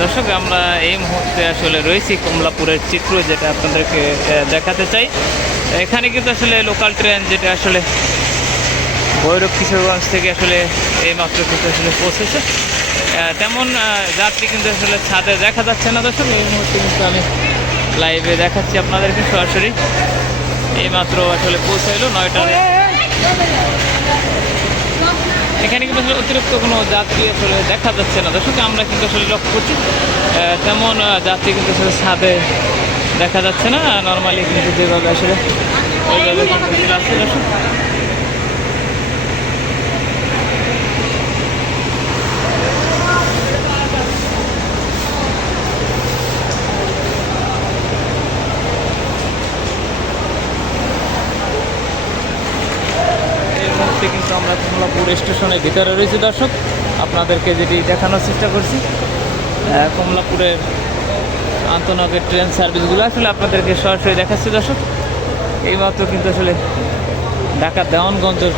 দর্শক, আমরা এই মুহূর্তে আসলে রয়েছি কমলাপুরের চিত্র, যেটা আপনাদেরকে দেখাতে চাই। এখানে কিন্তু আসলে লোকাল ট্রেন, যেটা আসলে ভৈরব কিশোরগঞ্জ থেকে আসলে এইমাত্র কিন্তু আসলে পৌঁছেছে। তেমন যাত্রী কিন্তু আসলে ছাদে দেখা যাচ্ছে না দর্শক। এই মুহূর্তে কিন্তু আমি লাইভে দেখাচ্ছি আপনাদেরকে সরাসরি। এইমাত্র আসলে পৌঁছাইলো 9টায়। এখানে কিন্তু আসলে অতিরিক্ত কোনো যাত্রী আসলে দেখা যাচ্ছে না দর্শক। আমরা কিন্তু আসলে লক্ষ্য করছি তেমন যাত্রী কিন্তু আসলে ছাদে দেখা যাচ্ছে না। নর্মালি কিন্তু যেভাবে আসলে ওইভাবে কিন্তু আসছে দর্শক। এই মুহূর্তে কিন্তু আমরা কমলাপুর স্টেশনের ভিতরে রয়েছি দর্শক। আপনাদেরকে যেটি দেখানোর চেষ্টা করছি, কমলাপুরের আন্তনগর ট্রেন সার্ভিসগুলো আসলে আপনাদেরকে সরাসরি দেখাচ্ছি দর্শক। এইমাত্র কিন্তু আসলে ঢাকা দেওয়ানগঞ্জের